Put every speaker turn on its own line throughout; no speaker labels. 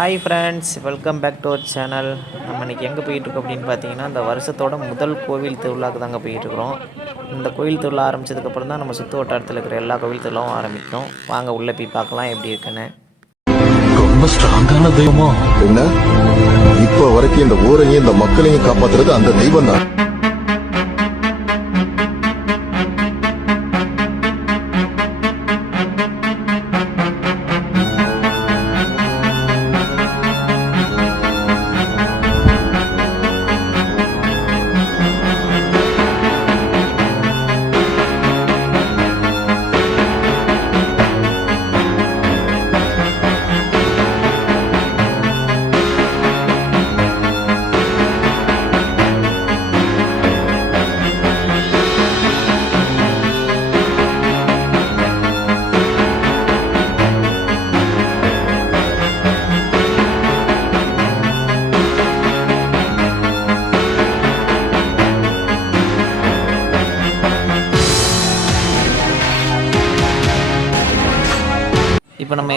Hi friends welcome back to our channel நம்ம இன்றைக்கி எங்கே போயிட்டுருக்கோம் அப்படின்னு பார்த்தீங்கன்னா இந்த வருஷத்தோட முதல் கோவில் திருவிழாக்கு தாங்க போயிட்டுருக்குறோம். இந்த கோவில் திருவிழா ஆரம்பிச்சதுக்கப்புறம் தான் நம்ம சுற்று வட்டாரத்தில் இருக்கிற எல்லா கோவில் திருவிழாவும் ஆரம்பிக்கும். வாங்க உள்ளே போய் பார்க்கலாம் எப்படி இருக்குன்னு.
ரொம்ப ஸ்ட்ராங்கான தெய்வமா?
என்ன? இப்ப வரைக்கும் இந்த ஊரையும் இந்த மக்களையும் காப்பாத்துறது அந்த தெய்வம் தான்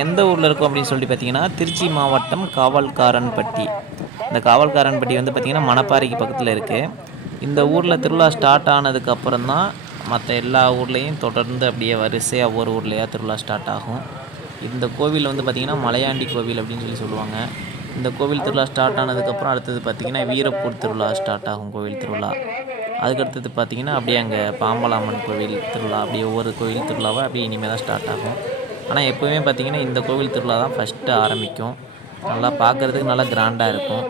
எந்த ஊரில் இருக்கும் அப்படின்னு சொல்லிட்டு பார்த்தீங்கன்னா திருச்சி மாவட்டம் காவல்காரன்பட்டி. இந்த காவல்காரன்பட்டி வந்து பார்த்திங்கன்னா மணப்பாறைக்கு பக்கத்தில் இருக்குது இந்த ஊரில் திருவிழா ஸ்டார்ட் ஆனதுக்கப்புறம் தான் மற்ற எல்லா ஊர்லேயும் தொடர்ந்து அப்படியே வரிசையாக ஒவ்வொரு ஊர்லேயா திருவிழா ஸ்டார்ட் ஆகும். இந்த கோவில் வந்து பார்த்திங்கன்னா மலையாண்டி கோவில் அப்படின்னு சொல்லி சொல்லுவாங்க. இந்த கோவில் திருவிழா ஸ்டார்ட் ஆனதுக்கப்புறம் அடுத்தது பார்த்திங்கன்னா வீரப்பூர் திருவிழா ஸ்டார்ட் ஆகும் கோவில் திருவிழா. அதுக்கடுத்தது பார்த்திங்கன்னா அப்படியே அங்கே பாம்பலாமன் கோவில் திருவிழா அப்படியே ஒவ்வொரு கோவில் திருவிழாவாக அப்படியே இனிமேல் தான் ஸ்டார்ட் ஆகும். ஆனால் எப்போவுமே பார்த்திங்கன்னா இந்த கோவில் திருவிழா தான் ஃபஸ்ட்டு ஆரம்பிக்கும். நல்லா பார்க்குறதுக்கு நல்லா கிராண்டாக இருக்கும்.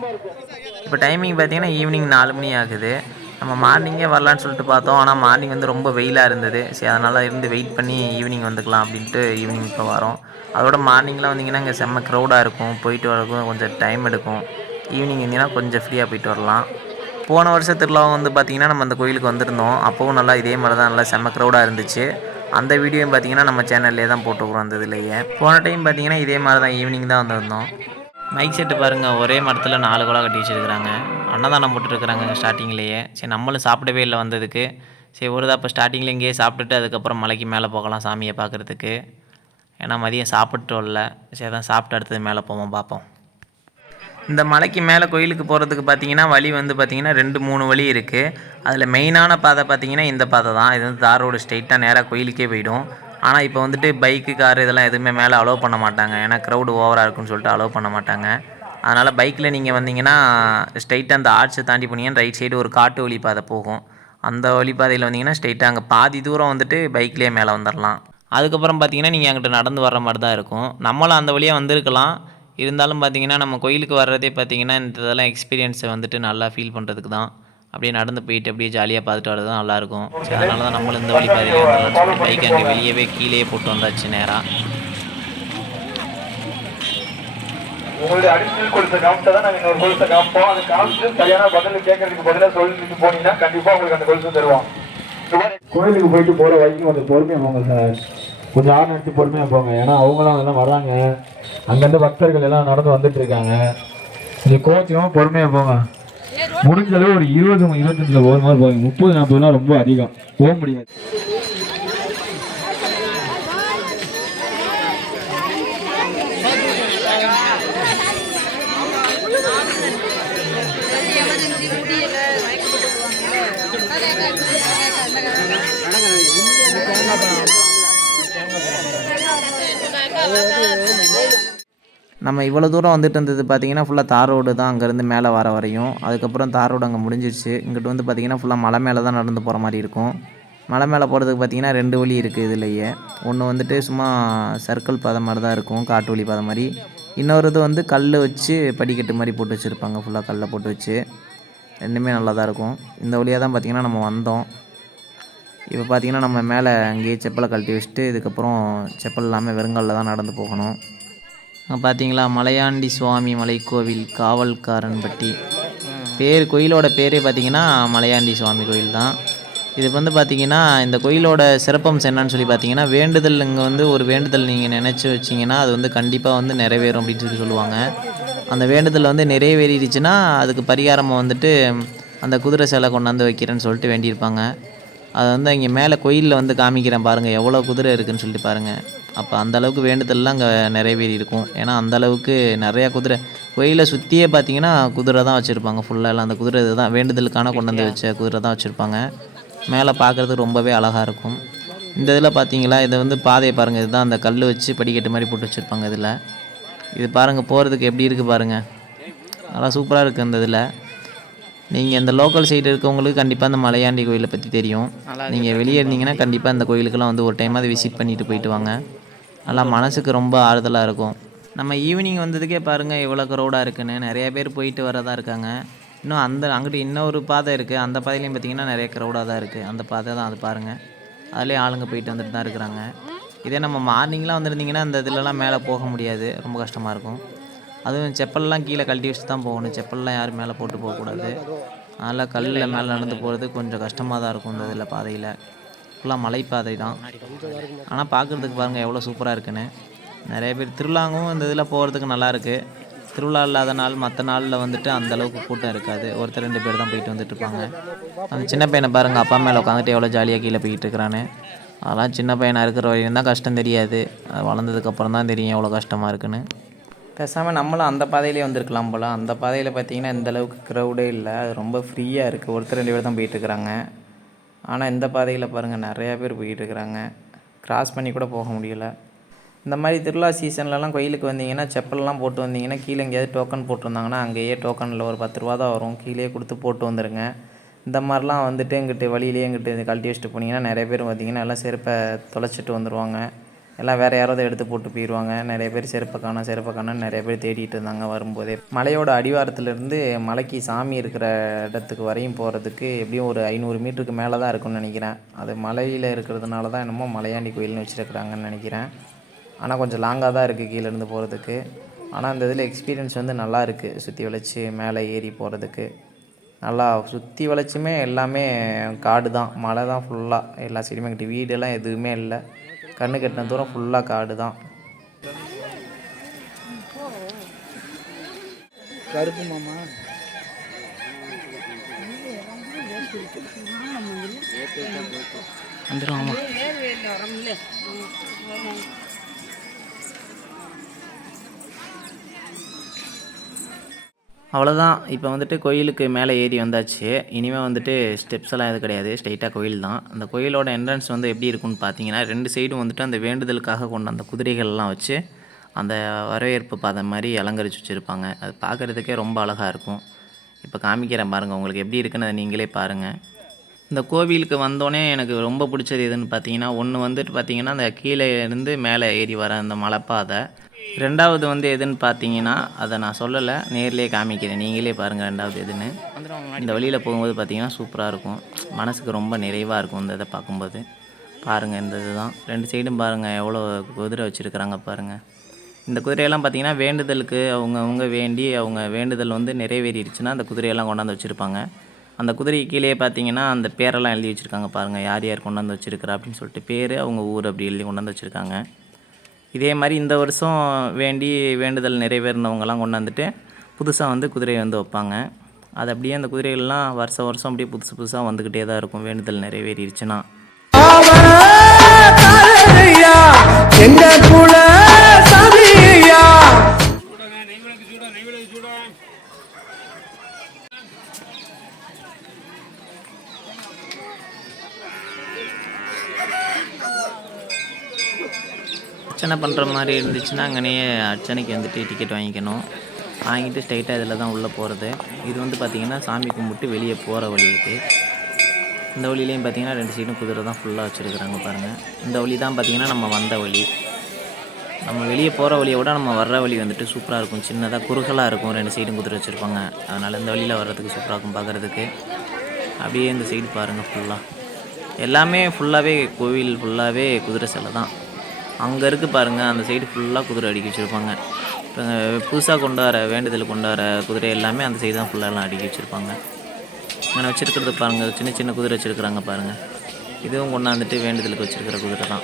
இப்போ டைமிங் பார்த்திங்கன்னா ஈவினிங் நாலு மணி ஆகுது. நம்ம மார்னிங்கே வரலான்னு சொல்லிட்டு பார்த்தோம். ஆனால் மார்னிங் வந்து ரொம்ப வெயிலாக இருந்தது. சரி அதனால் இருந்து வெயிட் பண்ணி ஈவினிங் வந்துக்கலாம் அப்படின்ட்டு ஈவினிங் இப்போ வரோம். அதோட மார்னிங்லாம் வந்தீங்கன்னா இங்கே செம்ம க்ரௌடாக இருக்கும். போயிட்டு வரக்கும் கொஞ்சம் டைம் எடுக்கும். ஈவினிங் இருந்தீங்கன்னா கொஞ்சம் ஃப்ரீயாக போயிட்டு வரலாம். போன வருஷ திருவிழாவும் வந்து பார்த்திங்கன்னா நம்ம அந்த கோயிலுக்கு வந்திருந்தோம். அப்போவும் நல்லா இதே மாதிரி தான் நல்லா செம்ம க்ரௌடாக இருந்துச்சு. அந்த வீடியோவும் பார்த்தீங்கன்னா நம்ம சேனல்லே தான் போட்டுக்கிறோம் அந்த இதுலேயே போன டைம் பார்த்தீங்கன்னா இதே மாதிரி தான் ஈவினிங் தான் வந்திருந்தோம். மைக் செட்டு பாருங்கள் ஒரே மரத்தில் நாலு குழா கட்டி வச்சுருக்குறாங்க. அன்னதானம் போட்டுருக்குறாங்க ஸ்டார்டிங்லேயே சரி நம்மளும் சாப்பிடவே இல்லை வந்ததுக்கு. சரி ஒரு அப்போ ஸ்டார்டிங்கில் இங்கேயே சாப்பிட்டுட்டு அதுக்கப்புறம் மலைக்கு மேலே போகலாம் சாமியை பார்க்குறதுக்கு. ஏன்னா மதியம் சாப்பிட்டோம் இல்லை சரி அதான் சாப்பிட்டு அடுத்தது மேலே போவோம் பார்ப்போம். இந்த மலைக்கு மேலே கோயிலுக்கு போகிறதுக்கு பார்த்தீங்கன்னா வழி வந்து பார்த்திங்கன்னா ரெண்டு மூணு வழி இருக்குது அதில் மெயினான பாதை பார்த்தீங்கன்னா இந்த பாதை தான். இது வந்து தார் ரோடு ஸ்ட்ரெயிட்டாக நேராக கோயிலுக்கே போயிடும். ஆனால் இப்போ வந்துட்டு பைக்கு கார் இதெல்லாம் எதுவுமே மேலே அலோவ் பண்ண மாட்டாங்க. ஏன்னா க்ரௌடு ஓவராக இருக்குன்னு சொல்லிட்டு அலோவ் பண்ண மாட்டாங்க. அதனால் பைக்கில் நீங்கள் வந்தீங்கன்னா ஸ்ட்ரெயிட்டாக அந்த ஆர்ச்சை தாண்டி போனீங்கன்னா ரைட் சைடு ஒரு காட்டு வழி பாதை போகும். அந்த வழிப்பாதையில் வந்தீங்கன்னா ஸ்ட்ரெயிட்டாக அங்கே பாதி தூரம் வந்துட்டு பைக்லேயே மேலே வந்துடலாம் அதுக்கப்புறம் பார்த்தீங்கன்னா நீங்கள் அங்கிட்ட நடந்து வர்ற மாதிரி தான் இருக்கும். நம்மளும் அந்த வழியாக வந்திருக்கலாம். இருந்தாலும் பார்த்தீங்கன்னா நம்ம கோயிலுக்கு வர்றதே பார்த்தீங்கன்னா இந்த இதெல்லாம் எக்ஸ்பீரியன்ஸை வந்துட்டு நல்லா ஃபீல் பண்ணுறதுக்கு தான். அப்படியே நடந்து போயிட்டு அப்படியே ஜாலியாக பார்த்துட்டு வரது தான் நல்லாயிருக்கும் சரி அதனால தான் நம்மளும் இந்த வழி பாதையிலே சொல்லிட்டு பைக் அங்கே வெளியவே கீழே போட்டு வந்தாச்சு நேராக
உங்களுடைய அடிஷனல் கொலுசை காமிச்சா தான் நாங்கள் இன்னொரு கொலுசை காமிப்போம். அது காமிச்சு சரியான பதில் கேட்கறதுக்கு பதிலாக சொல்லிட்டு போனீங்கன்னா கண்டிப்பாக உங்களுக்கு அந்த கொலுசை தருவோம் கோயிலுக்கு போயிட்டு போகிற வரைக்கும் கொஞ்சம் பொறுமையாக போங்க சார். கொஞ்சம் ஆறு நிறுத்தி பொறுமையாக போங்க. ஏன்னா அவங்களாம் எல்லாம் வர்றாங்க. அங்கேருந்து பக்தர்கள் எல்லாம் நடந்து வந்துட்டு இருக்காங்க. கொஞ்சம் கோச்சியமாக பொறுமையாக போங்க. முடிஞ்சளவு ஒரு இருபது இருபத்தஞ்சில் போகிற மாதிரி போங்க முப்பது நாற்பதுலாம் ரொம்ப அதிகம். போக முடியாது.
நம்ம இவ்வளோ தூரம் வந்துட்டு இருந்தது பார்த்தீங்கன்னா ஃபுல்லாக தார் ரோடு தான் அங்கேருந்து மேலே வர வரையும். அதுக்கப்புறம் தார் ரோடு அங்கே முடிஞ்சிருச்சு. இங்கிட்டு வந்து பார்த்தீங்கன்னா ஃபுல்லாக மலை மேலே தான் நடந்து போகிற மாதிரி இருக்கும். மலை மேலே போகிறதுக்கு பார்த்தீங்கன்னா ரெண்டு வழி இருக்குது இதுலேயே. ஒன்று வந்துட்டு சும்மா சர்க்கிள் பாதை மாதிரி தான் இருக்கும் காட்டு வழி பாதை மாதிரி. இன்னொரு இது வந்து கல் வச்சு படிக்கட்டு மாதிரி போட்டு வச்சுருப்பாங்க ஃபுல்லாக கல்லை போட்டு வச்சு. ரெண்டுமே நல்லா தான் இருக்கும். இந்த வழியாக தான் பார்த்தீங்கன்னா நம்ம வந்தோம். இப்போ பார்த்திங்கன்னா நம்ம மேலே அங்கேயே செப்பலை கழட்டி வச்சுட்டு இதுக்கப்புறம் செப்பல் இல்லாமல் வெறுங்கல்ல தான் நடந்து போகணும். பார்த்தீங்களா மலையாண்டி சுவாமி மலைக்கோவில் காவல்காரன்பட்டி. பேர் கோயிலோட பேரே பார்த்தீங்கன்னா மலையாண்டி சுவாமி கோயில் தான். இது வந்து பார்த்தீங்கன்னா இந்த கோயிலோட சிறப்பம்சம் என்னன்னு சொல்லி பார்த்தீங்கன்னா வேண்டுதல் இங்கே வந்து ஒரு வேண்டுதல் நீங்கள் நினச்சி வச்சிங்கன்னா அது வந்து கண்டிப்பாக வந்து நிறைவேறும் அப்படின்னு சொல்லி சொல்லுவாங்க. அந்த வேண்டுதல் வந்து நிறைவேறிடுச்சுன்னா அதுக்கு பரிகாரமாக வந்துட்டு அந்த குதிரை சிலை கொண்டாந்து வைக்கிறேன்னு சொல்லிட்டு வேண்டியிருப்பாங்க. அதை வந்து இங்கே மேலே கோயிலில் வந்து காமிக்கிறேன் பாருங்கள் எவ்வளோ குதிரை இருக்குதுன்னு சொல்லிட்டு பாருங்கள் அப்போ அந்த அளவுக்கு வேண்டுதல்லாம் அங்கே நிறைவேறி இருக்கும் ஏன்னா அந்த அளவுக்கு நிறையா குதிரை கோயிலை சுற்றியே பார்த்தீங்கன்னா குதிரை தான் வச்சுருப்பாங்க. ஃபுல்லாக எல்லாம் அந்த குதிரை இதுதான் வேண்டுதலுக்கான கொண்டு வந்து வச்ச குதிரை தான் வச்சுருப்பாங்க. மேலே பார்க்குறதுக்கு ரொம்பவே அழகாக இருக்கும். இந்த இதில் பார்த்தீங்களா இதை வந்து பாதையை பாருங்கள் இதுதான் அந்த கல் வச்சு படிக்கட்டு மாதிரி போட்டு வச்சுருப்பாங்க இதில். இது பாருங்கள் போகிறதுக்கு எப்படி இருக்குது பாருங்கள் நல்லா சூப்பராக இருக்குது அந்த இதில். நீங்கள் இந்த லோக்கல் சைடு இருக்கவங்களுக்கு கண்டிப்பாக இந்த மலையாண்டி கோயிலை பற்றி தெரியும். நீங்கள் வெளியே இருந்தீங்கன்னா கண்டிப்பாக இந்த கோயிலுக்கெல்லாம் வந்து ஒரு டைமாவது விசிட் பண்ணிட்டு போயிட்டு வாங்க. நல்லா மனசுக்கு ரொம்ப ஆறுதலாக இருக்கும். நம்ம ஈவினிங் வந்ததுக்கே பாருங்கள் எவ்வளோ க்ரௌடாக இருக்குன்னு. நிறைய பேர் போயிட்டு வரதா இருக்காங்க. இன்னும் அந்த அங்கிட்டு இன்னொரு பாதை இருக்குது அந்த பாதையிலையும் பார்த்தீங்கன்னா நிறைய க்ரௌடாக தான் இருக்குது அந்த பாதை தான் அது பாருங்கள் அதுலேயும் ஆளுங்க போயிட்டு வந்துட்டு தான் இருக்கிறாங்க. இதே நம்ம மார்னிங்லாம் வந்துருந்திங்கன்னா அந்த இதுலலாம் மேலே போக முடியாது. ரொம்ப கஷ்டமாக இருக்கும். அதுவும் செப்பல்லாம் கீழே கழட்டி வச்சுட்டு தான் போகணும். செப்பல்லாம் யாரும் மேலே போட்டு போகக்கூடாது. அதனால் கல்லில் மேலே நடந்து போகிறது கொஞ்சம் கஷ்டமாக தான் இருக்கும் இந்த இதில் பாதையில். ஃபுல்லாக மலைப்பாதை தான். ஆனால் பார்க்குறதுக்கு பாருங்கள் எவ்வளோ சூப்பராக இருக்குன்னு. நிறைய பேர் திருவிழாவும் இந்த இதில் போகிறதுக்கு நல்லாயிருக்கு திருவிழா இல்லாத நாள் மற்ற நாளில் வந்துட்டு அந்தளவுக்கு கூட்டம் இருக்காது. ஒருத்தர் ரெண்டு பேர் தான் போயிட்டு வந்துட்டு இருப்பாங்க. அந்த சின்ன பையனை பாருங்கள் அப்பா மேலே உட்காந்துட்டு எவ்வளோ ஜாலியாக கீழே போயிட்டு இருக்கிறான்னு. அதெல்லாம் சின்ன பையனாக இருக்கிற வரையும் தான் கஷ்டம் தெரியாது. அது வளர்ந்ததுக்கப்புறம் தான் தெரியும் எவ்வளோ கஷ்டமாக இருக்குன்னு. பேசாமல் நம்மளும் அந்த பாதையிலே வந்திருக்கலாம் போல். அந்த பாதையில் பார்த்தீங்கன்னா இந்தளவுக்கு க்ரௌடே இல்லை. அது ரொம்ப ஃப்ரீயாக இருக்குது ஒருத்தர் ரெண்டு பேர் தான் போயிட்டு இருக்கிறாங்க. ஆனால் இந்த பாதையில் பாருங்கள் நிறையா பேர் போயிட்டுருக்குறாங்க கிராஸ் பண்ணி கூட போக முடியல. இந்த மாதிரி திருவிழா சீசன்லலாம் கோயிலுக்கு வந்தீங்கன்னா செப்பல்லாம் போட்டு வந்தீங்கன்னா கீழே எங்கேயாவது டோக்கன் போட்டிருந்தாங்கன்னா அங்கேயே டோக்கனில் ஒரு பத்து ரூபா தான் வரும். கீழே கொடுத்து போட்டு வந்துடுங்க இந்த மாதிரிலாம் வந்துட்டு இங்கிட்டு வழியிலேயே இங்கிட்டு கழட்டி வச்சுட்டு போனீங்கன்னா நிறைய பேர் பார்த்தீங்கன்னா எல்லாம் செருப்பை தொலைச்சிட்டு வந்துடுவாங்க எல்லாம் வேறு யாராவது எடுத்து போட்டு போயிடுவாங்க நிறைய பேர் செருப்பை காணும் செருப்பை காணும் நிறைய பேர் தேடிட்டு இருந்தாங்க வரும்போதே. மலையோட அடிவாரத்துலேருந்து மலைக்கு சாமி இருக்கிற இடத்துக்கு வரையும் போகிறதுக்கு எப்படியும் ஒரு ஐநூறு மீட்டருக்கு மேலே தான் இருக்கும்னு நினைக்கிறேன். அது மலையில் இருக்கிறதுனால தான் என்னமோ மலையாண்டி கோயில்னு வச்சுருக்குறாங்கன்னு நினைக்கிறேன். ஆனால் கொஞ்சம் லாங்காக தான் இருக்குது கீழேருந்து போகிறதுக்கு ஆனால் அந்த இதில் எக்ஸ்பீரியன்ஸ் வந்து நல்லா இருக்குது சுற்றி வளைச்சி மேலே ஏறி போகிறதுக்கு நல்லா சுற்றி வளைச்சுமே எல்லாமே காடு தான் மலை தான் ஃபுல்லாக எல்லா சைடுமே கிட்ட வீடெல்லாம் எதுவுமே இல்லை. கண்ணு கட்டின தூரம் ஃபுல்லாக காடு தான்.
கருப்பு மாமா.
வந்துடும் ஆமாம் அவ்வளோதான் இப்போ வந்துட்டு கோயிலுக்கு மேலே ஏறி வந்தாச்சு. இனிமேல் வந்துட்டு ஸ்டெப்ஸ் எல்லாம் எதுவும் கிடையாது. ஸ்ட்ரைட்டாக கோயில் தான். அந்த கோயிலோட என்ட்ரன்ஸ் வந்து எப்படி இருக்கும்னு பார்த்தீங்கன்னா ரெண்டு சைடும் வந்துட்டு அந்த வேண்டுதலுக்காக கொண்ட அந்த குதிரைகள்லாம் வச்சு அந்த வரவேற்பு பாதை மாதிரி அலங்கரித்து வச்சுருப்பாங்க. அது பார்க்குறதுக்கே ரொம்ப அழகாக இருக்கும். இப்போ காமிக்கிறேன் பாருங்கள் உங்களுக்கு எப்படி இருக்குன்னு அதை நீங்களே பாருங்கள் இந்த கோவிலுக்கு வந்தோடனே எனக்கு ரொம்ப பிடிச்சது எதுன்னு பார்த்தீங்கன்னா ஒன்று வந்துட்டு பார்த்தீங்கன்னா அந்த கீழே இருந்து மேலே ஏறி வர அந்த மலைப்பாதை. ரெண்டாவது வந்து எதுன்னு பார்த்தீங்கன்னா அதை நான் சொல்லலை நேர்லேயே காமிக்கிறேன். நீங்களே பாருங்கள் ரெண்டாவது எதுன்னு. இந்த வழியில் போகும்போது பார்த்தீங்கன்னா சூப்பராக இருக்கும். மனசுக்கு ரொம்ப நிறைவாக இருக்கும் இந்த இதை பார்க்கும்போது. பாருங்கள் இந்த இதுதான். ரெண்டு சைடும் பாருங்கள் எவ்வளோ குதிரை வச்சுருக்குறாங்க பாருங்கள் இந்த குதிரையெல்லாம் பார்த்தீங்கன்னா வேண்டுதலுக்கு அவங்க அவங்க வேண்டி அவங்க வேண்டுதல் வந்து நிறைவேறிடுச்சுன்னா அந்த குதிரையெல்லாம் கொண்டாந்து வச்சுருப்பாங்க. அந்த குதிரை கீழே பார்த்தீங்கன்னா அந்த பேரெல்லாம் எழுதி வச்சுருக்காங்க பாருங்கள் யார் யார் கொண்டாந்து வச்சுருக்கிறா அப்படின்னு சொல்லிட்டு பேர் அவங்க ஊர் அப்படி எழுதி கொண்டாந்து வச்சுருக்காங்க. இதே மாதிரி இந்த வருஷம் வேண்டி வேண்டுதல் நிறைவேறினவங்கலாம் கொண்டாந்துட்டு புதுசாக வந்து குதிரையை வந்து வைப்பாங்க. அது அப்படியே அந்த குதிரைகள்லாம் வருஷம் வருஷம் அப்படியே புதுசு புதுசாக வந்துக்கிட்டே தான் இருக்கும். வேண்டுதல் நிறைவேறிடுச்சுன்னா.
கூட
அர்ச்சனை பண்ணுற மாதிரி இருந்துச்சுன்னா அங்கேயே அர்ச்சனைக்கு வந்துட்டு டிக்கெட் வாங்கிக்கணும். வாங்கிட்டு ஸ்ட்ரைட்டாக இதில் தான் உள்ளே போகிறது. இது வந்து பார்த்திங்கன்னா சாமி கும்பிட்டு வெளியே போகிற வழி இது. இந்த வழியிலையும் பார்த்தீங்கன்னா ரெண்டு சைடும் குதிரை தான் ஃபுல்லாக வச்சுருக்குறாங்க பாருங்கள் இந்த வழி தான் பார்த்தீங்கன்னா நம்ம வந்த வழி. நம்ம வெளியே போகிற வழியை விட நம்ம வர்ற வழி வந்துட்டு சூப்பராக இருக்கும். சின்னதாக குறுகலாக இருக்கும். ரெண்டு சைடும் குதிரை வச்சுருப்பாங்க. அதனால் இந்த வழியில் வர்றதுக்கு சூப்பராக இருக்கும் பார்க்குறதுக்கு. அப்படியே இந்த சைடு பாருங்கள் ஃபுல்லாக எல்லாமே ஃபுல்லாகவே கோவில் ஃபுல்லாகவே குதிரை சிலை தான். அங்கே இருக்குது பாருங்கள் அந்த சைடு ஃபுல்லாக குதிரை அடுக்கி வச்சுருப்பாங்க. இப்போ புதுசாக கொண்டு வர வேண்டுதல் கொண்டு வர குதிரை எல்லாமே அந்த சைடு தான் ஃபுல்லாலாம் அடுக்கி வச்சுருப்பாங்க. இங்கே வச்சுருக்கிறது பாருங்கள் சின்ன சின்ன குதிரை வச்சுருக்குறாங்க பாருங்கள் இதுவும் கொண்டாந்துட்டு வேண்டுதலுக்கு வச்சுருக்கிற குதிரை தான்.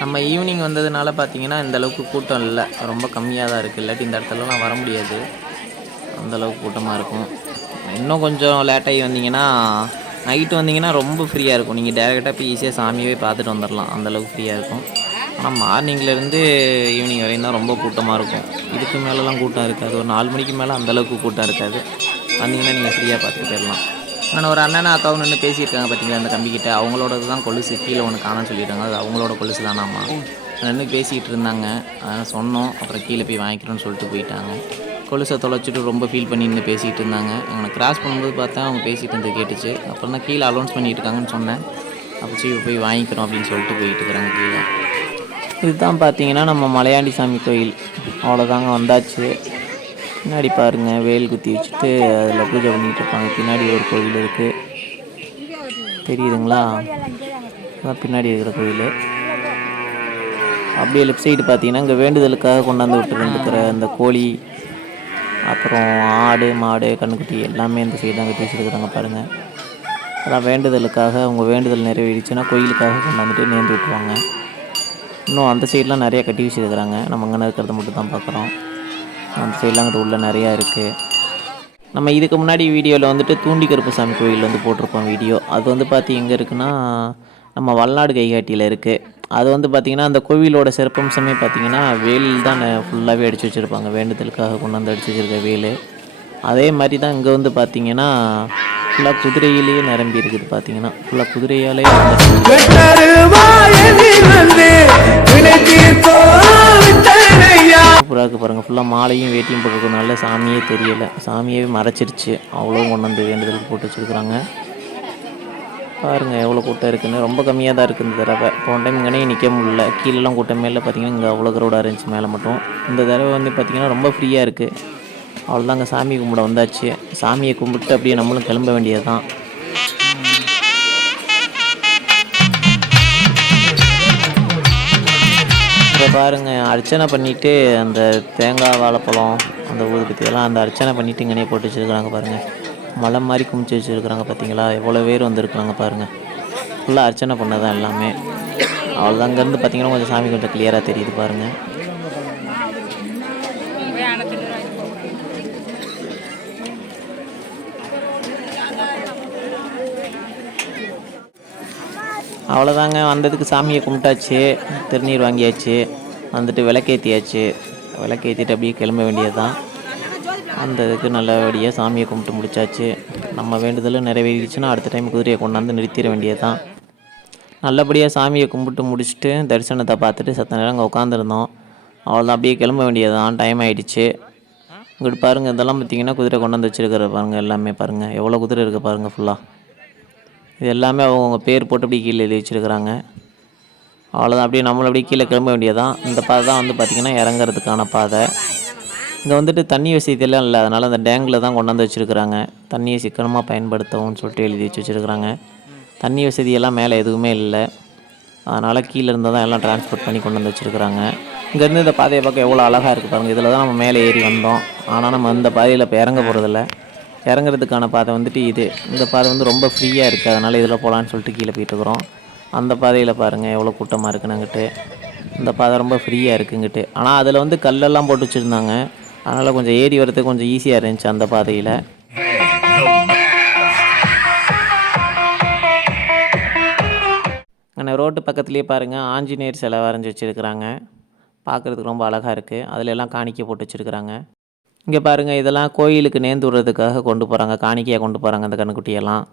நம்ம ஈவினிங் வந்ததுனால பார்த்தீங்கன்னா இந்த அளவுக்கு கூட்டம் இல்லை. ரொம்ப கம்மியாக தான் இருக்குது இல்லாட்டி இந்த இடத்துலலாம் வர முடியாது. அந்த அளவுக்கு கூட்டமாக இருக்கும். இன்னும் கொஞ்சம் லேட்டாகி வந்தீங்கன்னா நைட்டு வந்தீங்கன்னா ரொம்ப ஃப்ரீயாக இருக்கும். நீங்கள் டேரெக்டாக போய் ஈஸியாக சாமியவே பார்த்துட்டு வந்துடலாம் அந்தளவுக்கு ஃப்ரீயாக இருக்கும். ஆனால் மார்னிங்லேருந்து ஈவினிங் வரையும் தான் ரொம்ப கூட்டமாக இருக்கும். இதுக்கு மேலெலாம் கூட்டம் இருக்காது. ஒரு நாலு மணிக்கு மேலே அந்தளவுக்கு கூட்டம் இருக்காது. வந்தீங்கன்னா நீங்கள் ஃப்ரீயாக பார்த்துட்டு போயிடலாம். ஆனால் ஒரு அண்ணன் அக்காவும் நின்று பேசியிருக்காங்க பார்த்தீங்களா அந்த கம்பிக்கிட்ட அவங்களோடது தான் கொலுசு. கீழே ஒன்று காணான்னு சொல்லிட்டாங்க. அது அவங்களோட கொலுசு தானாமா. நின்று பேசிகிட்டு இருந்தாங்க. அதனால் சொன்னோம். அப்புறம் கீழே போய் வாங்கிக்கிறோன்னு சொல்லிட்டு போயிட்டாங்க. கொலுசை தொலைச்சிட்டு ரொம்ப ஃபீல் பண்ணி நின்று பேசிகிட்டு இருந்தாங்க. அவனை கிராஸ் பண்ணும்போது பார்த்தா அவங்க பேசிகிட்டு இருந்து கேட்டுச்சு. அப்புறம் தான் கீழே அலௌன்ஸ் பண்ணிட்டு இருக்காங்கன்னு சொன்னேன். அப்போ சரி போய் வாங்கிக்கிறோம் அப்படின்னு சொல்லிட்டு போயிட்டு இருக்கிறாங்க கீழே. இதுதான் பார்த்தீங்கன்னா நம்ம மலையாண்டி சாமி கோயில். அவ்வளோதாங்க வந்தாச்சு. பின்னாடி பாருங்கள் வேல் குத்தி வச்சுட்டு அதில் பூஜை பண்ணிட்டு இருப்பாங்க. பின்னாடி ஒரு கோவில் இருக்குது தெரியுதுங்களா? அதான் பின்னாடி இருக்கிற கோயில். அப்படியே லெஃப்ட் சைடு பார்த்தீங்கன்னா இங்கே வேண்டுதலுக்காக கொண்டாந்து விட்டுருந்துக்கிற அந்த கோழி அப்புறம் ஆடு மாடு கண்ணுக்குட்டி எல்லாமே இந்த சைடு தான் கட்டி வச்சுருக்குறாங்க பாருங்கள் அதான் வேண்டுதலுக்காக அவங்க வேண்டுதல் நிறைவேறிச்சுன்னா கோயிலுக்காக கொண்டாந்துட்டு நேர்ந்து விட்டுருவாங்க. இன்னும் அந்த சைட்லாம் நிறையா கட்டி வச்சுருக்குறாங்க. நம்ம அங்கே இருக்கிறத மட்டும் தான் பார்க்குறோம். அந்த சைட்லாம் அங்கிட்ட உள்ளே நிறையா இருக்குது நம்ம இதுக்கு முன்னாடி வீடியோவில் வந்துட்டு தூண்டி கருப்பசாமி கோயில் வந்து போட்டிருப்போம் வீடியோ. அது வந்து பார்த்து எங்கே இருக்குன்னா நம்ம வல்நாடு கைகாட்டியில் இருக்குது அது வந்து பார்த்திங்கன்னா அந்த கோவிலோட சிறப்பம்சமே பார்த்திங்கன்னா வேல் தான் ஃபுல்லாகவே அடித்து வச்சுருப்பாங்க. வேண்டுதலுக்காக கொண்டு வந்து அடித்து வச்சுருக்க வேல். அதே மாதிரி தான் இங்கே வந்து பார்த்திங்கன்னா ஃபுல்லாக குதிரையிலேயே நிரம்பி இருக்குது பார்த்தீங்கன்னா ஃபுல்லாக குதிரையாலே சூப்பராக இருக்குது பாருங்கள் ஃபுல்லாக மாலையும் வேட்டியும் போட்டுருக்கனால சாமியே தெரியலை. சாமியே மறைச்சிருச்சு. அவ்வளோ கொண்டு வந்து வேண்டுதலுக்கு போட்டு வச்சுருக்குறாங்க. பாருங்கள் எவ்வளோ கூட்டம் இருக்குதுன்னு ரொம்ப கம்மியாக தான் இருக்குது இந்த தடவை. போன டைம் இங்கே நிற்க முடியல. கீழெல்லாம் கூட்டம் மேலே பார்த்தீங்கன்னா இங்கே அவ்வளோ க்ரௌடாக இருந்துச்சு மேலே மட்டும். இந்த தடவை வந்து பார்த்திங்கன்னா ரொம்ப ஃப்ரீயாக இருக்குது அவ்வளோதாங்க சாமி கும்பிட வந்தாச்சு. சாமியை கும்பிட்டு அப்படியே நம்மளும் கிளம்ப வேண்டியது தான் இப்போ பாருங்க அர்ச்சனை பண்ணிட்டு அந்த தேங்காய் வாழைப்பழம் அந்த ஊதுபத்தியெல்லாம் அந்த அர்ச்சனை பண்ணிட்டு இங்கனே போட்டு வச்சுருக்குறாங்க பாருங்கள் மலை மாதிரி குமிச்சு வச்சுருக்குறாங்க பார்த்தீங்களா எவ்வளோ பேர் வந்திருக்குறாங்க பாருங்கள் ஃபுல்லாக அர்ச்சனை பண்ணதான் எல்லாமே. அவ்வளோதான் அங்கேருந்து பார்த்தீங்கன்னா கொஞ்சம் சாமி கொஞ்சம் கிளியராக தெரியுது பாருங்கள் அவ்வளோதாங்க வந்ததுக்கு சாமியை கும்பிட்டாச்சு. திருநீர் வாங்கியாச்சு. வந்துட்டு விளக்கேற்றியாச்சு விளக்கேற்றிட்டு அப்படியே கிளம்ப வேண்டியது தான் அந்த இதுக்கு நல்லபடியாக சாமியை கும்பிட்டு முடிச்சாச்சு. நம்ம வேண்டுதலும் நிறைவேறிடுச்சுன்னா அடுத்த டைம் குதிரையை கொண்டாந்து நிறுத்திட வேண்டியது தான் நல்லபடியாக சாமியை கும்பிட்டு முடிச்சுட்டு தரிசனத்தை பார்த்துட்டு சத்த நேரம் அங்கே உட்காந்துருந்தோம் அவ்வளோதான் அப்படியே கிளம்ப வேண்டியது தான் டைம் ஆகிடுச்சு இங்கிட்டு பாருங்கள் இதெல்லாம் பார்த்தீங்கன்னா குதிரை கொண்டாந்து வச்சுருக்கிற பாருங்கள் எல்லாமே பாருங்கள் எவ்வளோ குதிரை இருக்குது பாருங்கள் ஃபுல்லாக இது எல்லாமே அவங்கவுங்க பேர் போட்டு அப்படியே கீழே எழுதி வச்சுருக்குறாங்க. அவ்வளோதான் அப்படியே நம்மளும் அப்படியே கீழே கிளம்ப வேண்டியதான் இந்த பாதை தான் வந்து பார்த்திங்கன்னா இறங்குறதுக்கான பாதை. இங்கே வந்துட்டு தண்ணி வசதியெல்லாம் இல்லை. அதனால் அந்த டேங்கில் தான் கொண்டாந்து வச்சுருக்குறாங்க. தண்ணியை சிக்கனமாக பயன்படுத்தவும்னு சொல்லிட்டு எழுதி வச்சு வச்சுருக்குறாங்க. தண்ணி வசதியெல்லாம் மேலே எதுவுமே இல்லை. அதனால் கீழே இருந்தால் தான் எல்லாம் டிரான்ஸ்போர்ட் பண்ணி கொண்டு வந்து வச்சுருக்குறாங்க. இங்கேருந்து இந்த பாதையை பார்க்க எவ்வளோ அழகாக இருக்குது பாருங்கள் இதில் தான் நம்ம மேலே ஏறி வந்தோம். ஆனால் நம்ம இந்த பாதையில் இப்போ இறங்க போகிறதில்ல இறங்குறதுக்கான பாதை வந்துட்டு இது. இந்த பாதை வந்து ரொம்ப ஃப்ரீயாக இருக்குது அதனால் இதில் போகலான்னு சொல்லிட்டு கீழே போயிட்டுருக்குறோம். அந்த பாதையில் பாருங்கள் எவ்வளோ கூட்டமாக இருக்குன்னு அங்கிட்டு இந்த பாதை ரொம்ப ஃப்ரீயாக இருக்குங்கிட்டு ஆனால் அதில் வந்து கல்லெல்லாம் போட்டு வச்சுருந்தாங்க. அதனால் கொஞ்சம் ஏறி வரதுக்கு கொஞ்சம் ஈஸியாக இருந்துச்சு அந்த பாதையில். அங்கே ரோட்டு பக்கத்துலேயே பாருங்கள் ஆஞ்சநேயர் சிலை வரைஞ்சி வச்சுருக்குறாங்க. பார்க்குறதுக்கு ரொம்ப அழகாக இருக்குது அதில் எல்லாம் காணிக்கை போட்டு வச்சுருக்குறாங்க. இங்கே பாருங்கள் இதெல்லாம் கோயிலுக்கு நேர்ந்து விடுறதுக்காக கொண்டு போகிறாங்க காணிக்கையாக கொண்டு போகிறாங்க அந்த கண்ணுக்குட்டியெல்லாம்.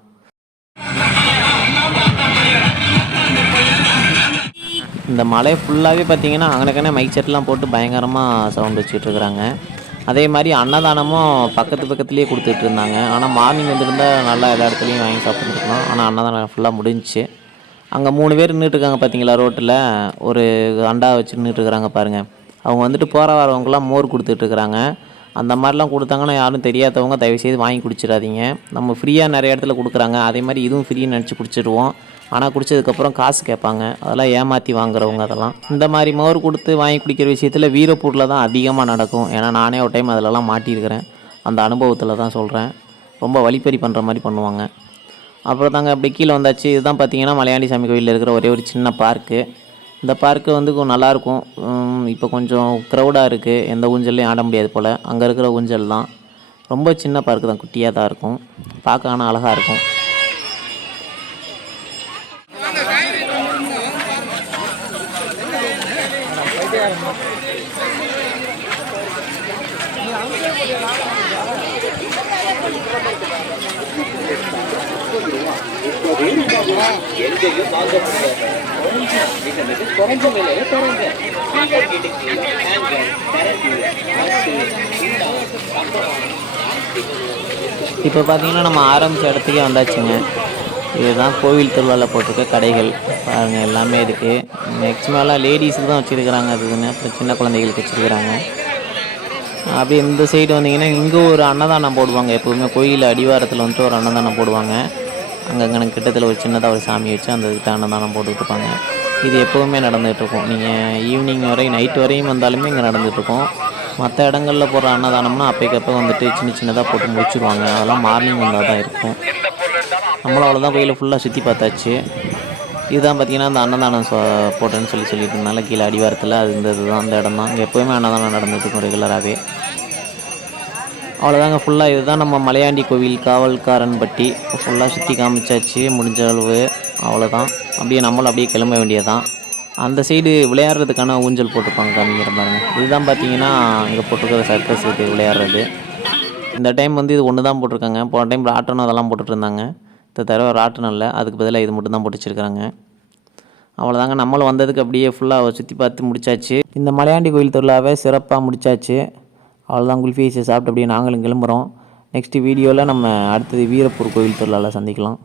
இந்த மலை ஃபுல்லாகவே பார்த்தீங்கன்னா அங்கனக்கனே மைக் செட்லாம் போட்டு பயங்கரமாக சவுண்ட் வச்சுட்டு இருக்கிறாங்க அதே மாதிரி அன்னதானமும் பக்கத்து பக்கத்துலேயே கொடுத்துட்டு இருந்தாங்க ஆனால் மார்னிங் வந்துருந்தால் நல்லா எல்லா இடத்துலையும் வாங்கி சாப்பிட்டுருக்கலாம். ஆனால் அன்னதானம் ஃபுல்லாக முடிஞ்சுச்சு. அங்கே மூணு பேர் நின்றுட்டுருக்காங்க பார்த்தீங்களா ரோட்டில். ஒரு அண்டா வச்சு நின்றுட்டுருக்குறாங்க பாருங்கள் அவங்க வந்துட்டு போகிற வரவங்கலாம் மோர் கொடுத்துட்ருக்குறாங்க அந்த மாதிரிலாம் கொடுத்தாங்கன்னா யாரும் தெரியாதவங்க தயவுசெய்து வாங்கி குடிச்சிடாதீங்க. நம்ம ஃப்ரீயாக நிறைய இடத்துல கொடுக்குறாங்க. அதே மாதிரி இதுவும் ஃப்ரீன்னு நினச்சி குடிச்சிடுவோம். ஆனால் குடிச்சதுக்கப்புறம் காசு கேட்பாங்க. அதெல்லாம் ஏமாற்றி வாங்குறவங்க அதெல்லாம். இந்த மாதிரி மோர் கொடுத்து வாங்கி குடிக்கிற விஷயத்தில் வீரப்பூரில் தான் அதிகமாக நடக்கும். ஏன்னா நானே ஒரு டைம் அதிலலாம் மாட்டியிருக்கிறேன். அந்த அனுபவத்தில் தான் சொல்கிறேன் ரொம்ப வழிப்பறி பண்ணுற மாதிரி பண்ணுவாங்க. அப்புறம் தாங்க அப்படி கீழே வந்தாச்சு. இதுதான் பார்த்தீங்கன்னா மலையாண்டி சாமி கோயிலில் இருக்கிற ஒரே ஒரு சின்ன பார்க்கு இந்த பார்க்கு வந்து நல்லாயிருக்கும் இப்போ கொஞ்சம் க்ரௌடாக இருக்குது எந்த ஊஞ்சல்லையும் ஆட முடியாது போல். அங்கே இருக்கிற ஊஞ்சல் தான். ரொம்ப சின்ன பார்க்கு தான். குட்டியாக தான் இருக்கும். பார்க்க ஆனால் அழகாக இருக்கும். எங்கேயும் பார்க்க முடியாது. இப்போ பார்த்தீங்கன்னா நம்ம ஆரம்பித்த இடத்துக்கே வந்தாச்சுங்க. இதுதான் கோவில் திருவிழாவில் போட்டிருக்க கடைகள். பாருங்கள் எல்லாமே இருக்குது மேக்ஸிமம்லாம் லேடிஸுக்கு தான் வச்சுருக்கிறாங்க அதுக்குன்னு அப்புறம் சின்ன குழந்தைகளுக்கு வச்சுருக்கிறாங்க. அப்படியே இந்த சைடு வந்தீங்கன்னா இங்கே ஒரு அன்னதானம் போடுவாங்க எப்போதுமே. கோயில் அடிவாரத்தில் வந்துட்டு ஒரு அன்னதானம் போடுவாங்க. அங்கங்கே கிட்டத்தில் ஒரு சின்னதாக ஒரு சாமி வச்சு அந்த இதுக்கு அன்னதானம் போட்டுட்டு இருப்பாங்க இது எப்போவுமே நடந்துகிட்டு இருக்கும் நீங்கள் ஈவினிங் வரையும் நைட் வரையும் வந்தாலுமே இங்கே நடந்துட்டு மற்ற இடங்களில் போடுற அன்னதானம்னா அப்பைக்கப்போ வந்துட்டு சின்ன சின்னதாக போட்டு முடிச்சுருவாங்க. அதெல்லாம் மார்னிங் வந்தால் தான் இருக்கும். நம்மளும் அவ்வளோதான் கோயிலை ஃபுல்லாக சுற்றி பார்த்தாச்சு. இதுதான் பார்த்தீங்கன்னா அந்த அன்னதானம் சொ போட்டேன்னு சொல்லி சொல்லிட்டு இருந்தால கீழே அடிவாரத்தில் அது இந்த இதுதான் அந்த இடம் தான் இங்கே எப்போவுமே அன்னதானம் நடந்துட்டு இருக்கும் ரெகுலராகவே அவ்வளோதாங்க ஃபுல்லாக இதுதான் நம்ம மலையாண்டி கோவில் காவல்காரன்பட்டி ஃபுல்லாக சுற்றி காமிச்சாச்சு முடிஞ்ச அளவு. அவ்வளோதான் அப்படியே நம்மளும் அப்படியே கிளம்ப வேண்டியதான் அந்த சைடு விளையாடுறதுக்கான ஊஞ்சல் போட்டிருப்பாங்க காமிக்கிற பாருங்க. இதுதான் பார்த்தீங்கன்னா இங்கே போட்டிருக்கிற சர்க்கஸ் இது விளையாடுறது. இந்த டைம் வந்து இது ஒன்று தான் போட்டிருக்காங்க. போன டைம் ராட்டனம் அதெல்லாம் போட்டுட்ருந்தாங்க இந்த தடவை ராட்டனம் இல்லை அதுக்கு பதிலாக இது மட்டும் தான் போட்டுச்சிருக்கிறாங்க அவ்வளோதாங்க நம்மளும் வந்ததுக்கு அப்படியே ஃபுல்லாக சுற்றி பார்த்து முடிச்சாச்சு. இந்த மலையாண்டி கோயில் திருவிழாவே சிறப்பாக முடிச்சாச்சு. அவ்வளோதான் குல்ஃபீஸை சாப்பிட்டு அப்படியே நாங்களும் கிளம்புறோம். நெக்ஸ்ட் வீடியோவில் நம்ம அடுத்தது வீரப்பூர் கோயில் திருவிழாவில் சந்திக்கலாம்.